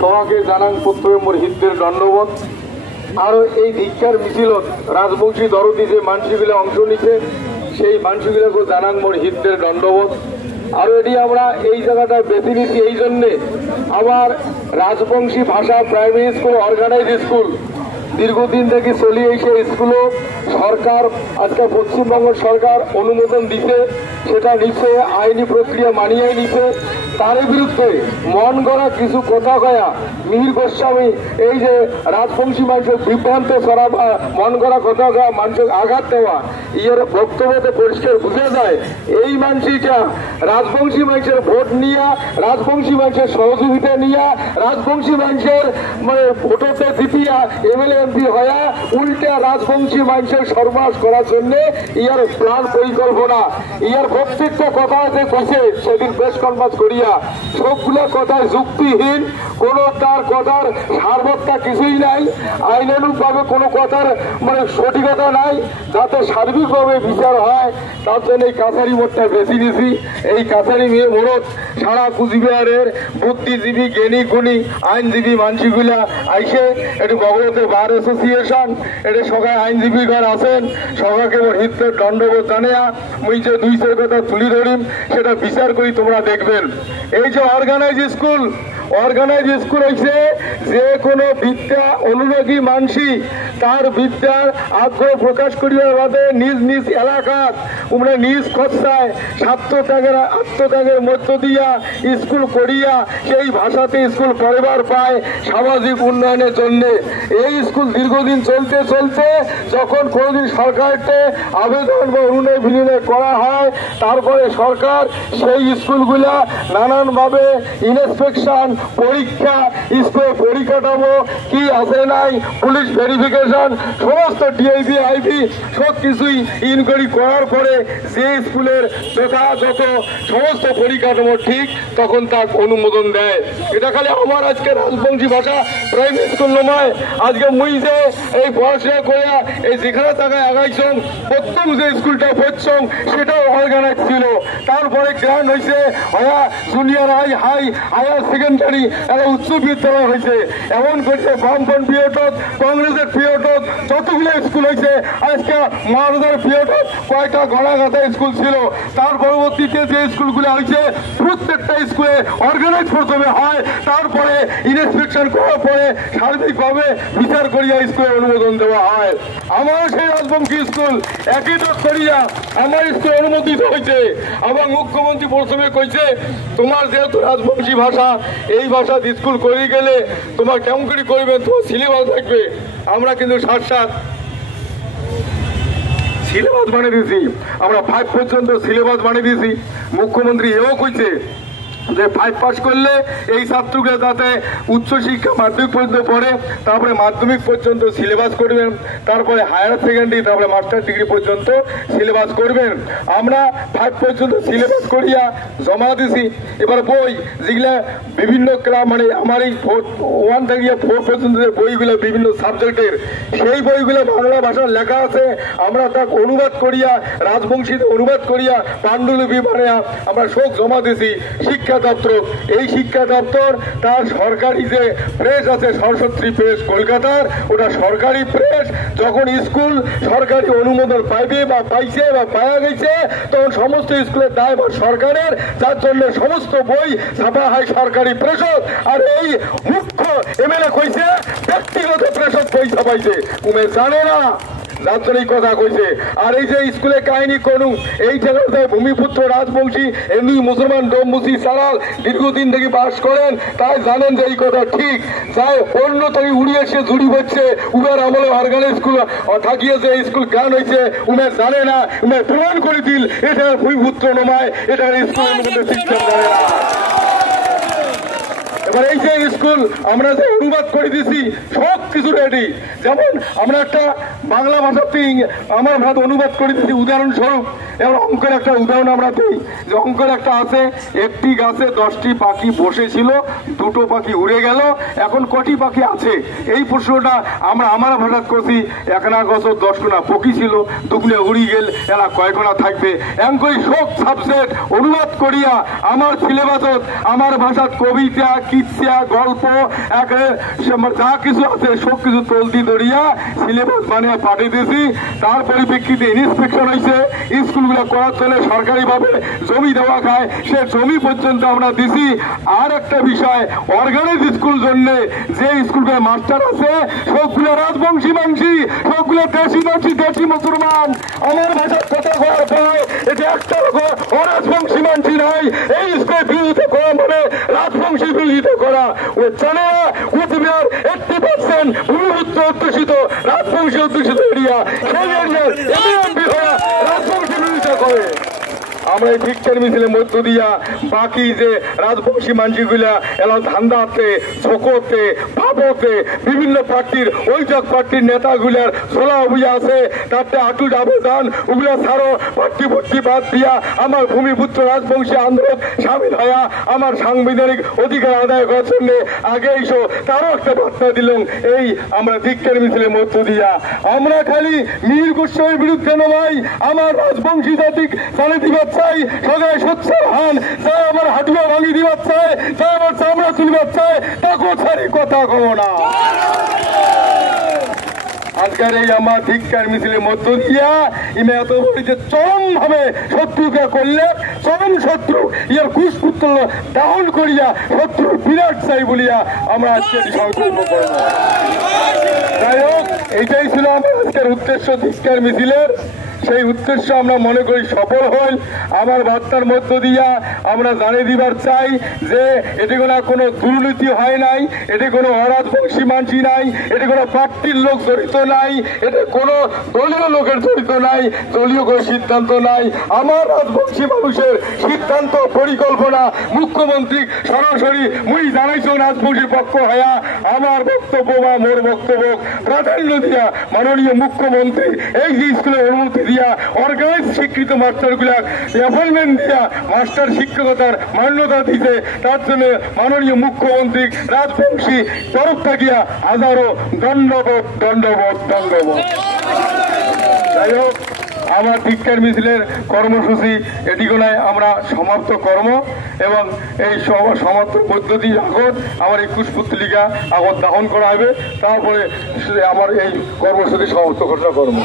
সবাকে জানান প্রথমে মোর হৃদয়ের দণ্ডবোধ। আর এই দীক্ষার মিছিলত রাজবংশী দরদি যে মানসিগুলো অংশ নিছে সেই মানসিগুলোকে জানান মোর হৃদয়ের দণ্ডবোধ। আর এটি আমরা এই জায়গাটা বেছে নিচ্ছি এই জন্যে, আবার রাজবংশী ভাষা প্রাইমারি স্কুল অর্গানাইজ স্কুল দীর্ঘদিন থেকে চলে এসে স্কুলও সরকার আজকে পশ্চিমবঙ্গ সরকার অনুমোদন দিতে, সেটা নিচ্ছে আইনি প্রক্রিয়া মানিয়ে নিচ্ছে। তার বিরুদ্ধে মন গড়া কিছু কথা কয়া মিহির গোস্বামী এই যে রাজবংশী মানুষের বিভ্রান্ত করা বা মন গড়া কথা কয়া মানুষের আঘাত দেওয়া, ইয়ের বক্তব্যতে পরিষ্কার বুঝে যায় এই মানসিটা রাজবংশী মানুষের ভোট নিয়ে, রাজবংশী মানুষের সহযোগিতা নিয়ে, রাজবংশী মানুষের মানে ভোটতে জিতিয়া এমএলএ এমপি হয়া উল্টা রাজবংশী মানুষের সর্বনাশ করার জন্য ইয়ার প্ল্যান পরিকল্পনা। ইয়ার প্রত্যেকটা কথা যে কইছে সেদিন প্রেস কনফারেন্স করিয়া সবগুলো কথায় যুক্তিহীন, কোনো তার কথার সার্বত্তা কিছুই নাই, আইনানুগভাবে কোনো কথার মানে সঠিকতা নাই, যাতে সার্বিকভাবে বিচার হয়। তার জন্য এই কাছারি মোড়টা বেশি দিছি। এই কাছারি মেয়ে মোড়ত সারা কুচবিহারের বুদ্ধিজীবী জ্ঞানী গুণী আইনজীবী মানসিগুলা আইসে এটি বগলতে বার অ্যাসোসিয়েশন এটি সবাই আইনজীবী ঘর আছেন, সবাইকে হৃদয়ের দণ্ডবোধ জানিয়া মুই যে দুই চার কথা তুলি ধরিম সেটা বিচার করি তোমরা দেখবেন। এই যে অর্গানাইজ স্কুল হয়েছে যে কোনো বিদ্যা অনুরাগী মানসি তার বিদ্যার আগ্রহ প্রকাশ করিবার বাদে নিজ নিজ এলাকার তোমরা নিজ খরচায় আত্মত্যাগের মধ্য দিয়া স্কুল করিয়া সেই ভাষাতে স্কুল পরিবার পায় সামাজিক উন্নয়নের জন্য। এই স্কুল দীর্ঘদিন চলতে চলতে যখন কোনোদিন সরকারকে আবেদন বা অনুনয় বিনয় করা হয়, তারপরে সরকার সেই স্কুলগুলা নানানভাবে ইন্সপেকশন পরীক্ষা, স্কুলের পরিকাঠামো কি আছে নাই, পুলিশ ভেরিফিকেশন, সমস্ত ডিআইবি আইবি সব কিছুই ইনকোয়ারি করার পরে যে স্কুলের যথাযথ সমস্ত পরিকাঠামো ঠিক তখন তাকে অনুমোদন দেয়। এটা খালি আমার আজকে রাজবংশী ভাষা প্রাইমারি স্কুল নয়, আজকে মুই যে এই পড়াশোনা করে এই যেখানে টাকায় আগাইছং প্রথম যে স্কুলটা পড়ছং সেটাও অর্গানাইজ ছিল। তারপরে গ্রান্ড হয়েছে জুনিয়র হায়ার সেকেন্ডারি একটা উচ্চ বিদ্যালয় হয়েছে, এমন করছে বামপন পিরিয়ডত কংগ্রেসের পিরিয়ডত যতগুলো স্কুল হয়েছে, আজকে মহারাজার পিরিয়ডত কয়েকটা গড়াগাথা স্কুল ছিল। তার পরবর্তীতে যে স্কুলগুলো হয়েছে প্রত্যেকটা স্কুলে অর্গানাইজ প্রথমে হয়, তারপরে ইন্সপেকশন করার পরে সার্বিকভাবে বিচার করিয়া স্কুলের অনুমোদন দেওয়া হয়। আমারও সেই রাজবংশী স্কুল একই তো করিয়া আমার স্কুল অনুমোদিত হয়েছে এবং মুখ্যমন্ত্রী প্রথমে কইছে তোমার যেহেতু রাজবংশী ভাষা এই ভাষা স্কুল করে গেলে তোমার কেমন করে করবেন, তোমার সিলেবাস থাকবে। আমরা কিন্তু সাত সিলেবাস বানিয়ে দিয়েছি, আমরা 5 পর্যন্ত সিলেবাস বানিয়ে দিয়েছি। মুখ্যমন্ত্রী এও কইছে যে 5 পাস করলে এই ছাত্রগুলো যাতে উচ্চশিক্ষা মাধ্যমিক পর্যন্ত পড়ে, তারপরে মাধ্যমিক পর্যন্ত সিলেবাস করবেন, তারপরে হায়ার সেকেন্ডারি, তারপরে মাস্টার ডিগ্রি পর্যন্ত সিলেবাস করবেন। আমরা 5 পর্যন্ত সিলেবাস করিয়া জমা দিছি। এবার বই যেগুলা বিভিন্ন ক্লাস মানে আমার এই 1 থেকে 4 পর্যন্ত যে বইগুলো বিভিন্ন সাবজেক্টের সেই বইগুলো বাংলা ভাষার লেখা আছে, আমরা তাকে অনুবাদ করিয়া রাজবংশীতে অনুবাদ করিয়া পাণ্ডুলিপি বানিয়া আমরা শোক জমা দিছি শিক্ষা দপ্তর। এই শিক্ষা দপ্তর তার সরকারি যে প্রেস আছে সরস্বতী প্রেস কলকাতার, ওটা সরকারি প্রেস। যখন স্কুল সরকারি অনুমোদন পাইবে বা পাইছে বা পাওয়া গেছে তখন সমস্ত স্কুলের দায়ভার সরকারের, যার জন্য সমস্ত বই ছাপা হয় সরকারি প্রেসত। আর এই মুখ্য এমএলএ কইছে ব্যক্তিগত প্রেসত বই ছাপাইছে, তুমি জানে না যার জন্য এই কথা কইছে। আর এই যে স্কুলে কাহিনী করুন এই জায়গায় ভূমিপুত্র রাজবংশী এমনি মুসলমান ডোমবুসি সারাল দীর্ঘদিন থেকে বাস করেন, তাই জানেন যে এই কথা ঠিক। যাই অন্য থেকে উড়িয়ে এসে জুড়ি হচ্ছে উনার আমলে অর্গানাইজ স্কুল থাকিয়েছে স্কুল গান হয়েছে, উনার জানে না, উনার প্রমাণ করে দিল এটার ভূমিপুত্র নমায়, এটার স্কুলের মধ্যে শিক্ষা দেয় না। এবার এই যে স্কুল আমরা যে অনুবাদ করে দিছি সব কিছু রেডি, যেমন আমরা একটা বাংলা ভাষাতে আমার ভাষা অনুবাদ করে দিছি। উদাহরণস্বরূপ এবার অঙ্কের একটা উদাহরণ আমরা দিই যে অঙ্কের একটা আছে, একটি গাছে 10টি পাখি বসেছিল, 2টো পাখি উড়ে গেল, এখন কটি পাখি আছে? এই প্রশ্নটা আমরা আমার ভাষাত করছি, একনা গছ 10 কোনা পকি ছিল, 2 কোণে উড়ি গেল, এরা কয় কোনা থাকবে? এমনকি শোক সাবজেক্ট অনুবাদ করিয়া আমার সিলেবাসত আমার ভাষাত কবিতা, কিচ্ছা, গল্প যা কিছু আছে সব কিছু তলতি ধরিয়া সিলেবাস বানিয়ে পাঠিয়ে দিয়েছি। তার পরিপ্রেক্ষিতে ইন্সপেকশন হয়েছে, স্কুলগুলো করার জন্য সরকারিভাবে জমি দেওয়া খায়, সে জমি পর্যন্ত আমরা দিছি। আর একটা বিষয়, অর্গানাইজ স্কুল জন্য যে স্কুলের মাস্টার আছে সবগুলো রাজবংশী মানসি, সবগুলো দেশি মানসি, দেশি মুসলমান। আমার ভাষার কথা করার পর এটা একটা অরাজবংশী মানসি নাই। এই স্কুলের বিরোধিতা করা মানে রাজবংশী বিরোধিতা করা। ও জানে না কুচবিহার 80% ভূমিপুত্র অধ্যুষিত রাজবংশী অধ্যুষিত এরিয়া, সেই এরিয়ার এমপি হয়ে রাজবংশী বিরোধিতা করে। আমরা এই ভিক্ষার মিছিলের মধ্য দিয়া বাকি যে রাজবংশী মানসিগুলা এলা ধান্দাতে, ঝোঁকতে, ভাবতে বিভিন্ন পার্টির ঐজক পার্টির নেতাগুলার ঝোলা বুঝে আছে, তাতে আটুট আবেদন ওগুলা ছাড়ো, পার্টি ভর্তি বাদ দিয়া আমার ভূমিপুত্র রাজবংশী আন্দোলন সামিল হইয়া আমার সাংবিধানিক অধিকার আদায় করার জন্য আগে এসো, তারও একটা বার্তা দিলাম। এই আমরা ভিক্ষার মিছিলের মধ্য দিয়া আমরা খালি মীর গোস্বামীর বিরুদ্ধে নয়, আমার রাজবংশী জাতিক চালিয়ে দিবার চাই, সবাই সোচ্চার হন। চাই আমার হাঁটুয়া ভাঙি দিবার চাই, চাই আমার চামড়া তুলিবার চাই, তাকেও ছাড়ি কথা কব না। আজকের এই আমার ভিক্ষার মিছিলের মধ্য দিয়া ইমে এত বলি যে চরম ভাবে শত্রুকে করলে চরম শত্রু ইয়ার কুশপুত্র দাহন করিয়া শত্রুর বিরাট চাই বলিয়া আমরা আজকে সংকল্প করব। যাই হোক, এইটাই ছিল আমার আজকের উদ্দেশ্য ভিক্ষার মিছিলের। সেই উদ্দেশ্য আমরা মনে করি সফল হল। আমার বার্তার মধ্য দিয়া আমরা জানিয়ে দিবার চাই যে এটি কোনো দুর্নীতি হয় নাই, এটি কোনো অরাজবংশী মানসি নাই, এটি কোনো পার্টির লোক জড়িত নাই, এটি কোনো দলীয় লোকের জড়িত নাই, দলীয় কোনো সিদ্ধান্ত নাই। আমার রাজবংশী মানুষের সিদ্ধান্ত পরিকল্পনা মুখ্যমন্ত্রী সরাসরি মুই জানাইছো রাজবংশীর পক্ষ হইয়া আমার বক্তব্য বা মোর বক্তব্য প্রাধান্য দিয়া মাননীয় মুখ্যমন্ত্রী এই যে স্কুলের অনুমতি দিয়া অর্গানাইজ স্বীকৃত মাস্টারগুলা অ্যাপয়েন্টমেন্ট দিয়া মাস্টার শিক্ষকতার মান্যতা দিতে, তার জন্য মাননীয় মুখ্যমন্ত্রী রাজবংশী তরফ থাকিয়া হাজারো দণ্ডবোধ দণ্ডবোধ দণ্ডবোধ। যাই হোক, আমার ভিক্ষার মিছিলের কর্মসূচি এটিগুলায় আমরা সমাপ্ত কর্ম এবং এই সমাপ্ত পদ্ধতি আগত আমার 21 পুত্তলিকা আগত দাহন করা হবে, তারপরে আমার এই কর্মসূচি সমাপ্ত ঘোষণা করবো।